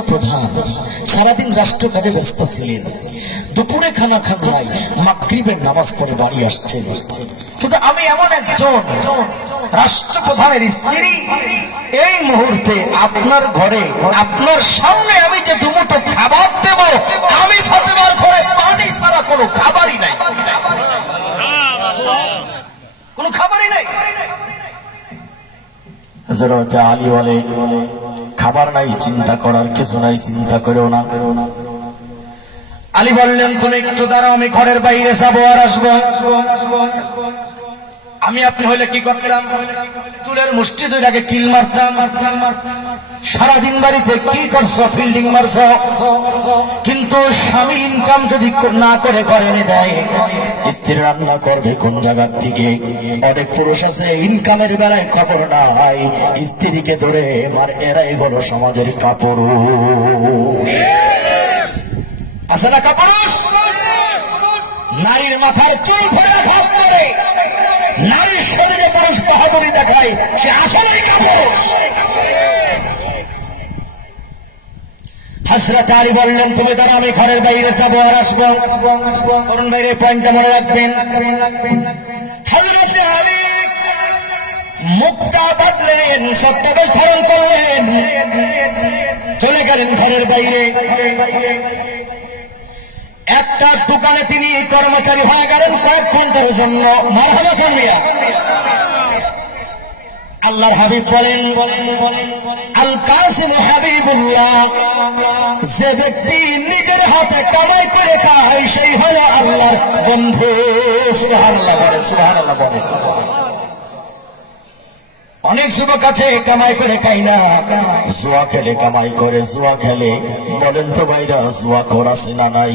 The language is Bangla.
প্রধান সারাদিন রাষ্ট্র কাজে ব্যস্ত ছিলেন। দুপুরে খানা খান নাই, মাগরিবের নামাজ পড়ে বাড়ি আসছেন। কিন্তু আমি এমন একজন রাষ্ট্রপ্রধানের স্ত্রী, এই মুহূর্তে আপনার ঘরে আপনার সামনে আমি যে দুমুঠো খাবার দেব, আমি ফাতেমার ঘরে পানি ছাড়া কোনো খাবারই নাই, কোনো খাবারই নাই। হযরত আলী বলে, খাবার নাই, চিন্তা করার কিছু নাই, চিন্তা করো না। আলী বললেন, তুমি একটু দাঁড়াও, আমি ঘরের বাইরে যাবো আর আসবো। আমি আপনি হইলে কি করতাম? চুলের মুষ্টি ধরে আগে কিল মারতাম। সারাদিন বাড়িতে কি করছো? ফিল্ডিং মারছো। কিন্তু স্বামী ইনকাম যদি না করে ঘরে এনে দেয়, স্ত্রী রান্না করবে কোন জায়গা থেকে? অনেক পুরুষ আছে ইনকামের বেলায় খবর নাই, স্ত্রীকে ধরে আর এরাই হলো সমাজের কাপুরুষ। আছে না কাপুরুষ? নারীর মাথার চুল ধরে আঘাত করে, নারীর শরীরে পুরুষ বাহাদুরি দেখায়, সে আসলেই কাপুরুষ। হযরত আলী বললেন, তুমি দাঁড়া, আমি ঘরের বাইরে যাবো আর আসবো। করুন বাইরে, পয়েন্টটা মনে রাখবেন। হযরত আলী মুখটা বাঁধলেন, সত্যবেশ ধারণ করলেন, চলে গেলেন ঘরের বাইরে। একটা দোকানে তিনি কর্মচারী হয়ে গেলেন কয়েক ঘন্টার জন্য। মারহাবা কর্মীরা। আল্লাহর হাবিব বলেন, আল কাসিম হাবিবুল্লাহ, যে ব্যক্তি নিজের হাতে কামাই করে খায় সেই হলো আল্লাহর বন্ধু। সুবহানাল্লাহ বলেন, সুবহানাল্লাহ বলেন। অনেক যুবক আছে কামাই করে খাই না, জুয়া খেলে কামাই করে। জুয়া খেলে, বলেন তো ভাইরা, জুয়া খোর আছে না নাই?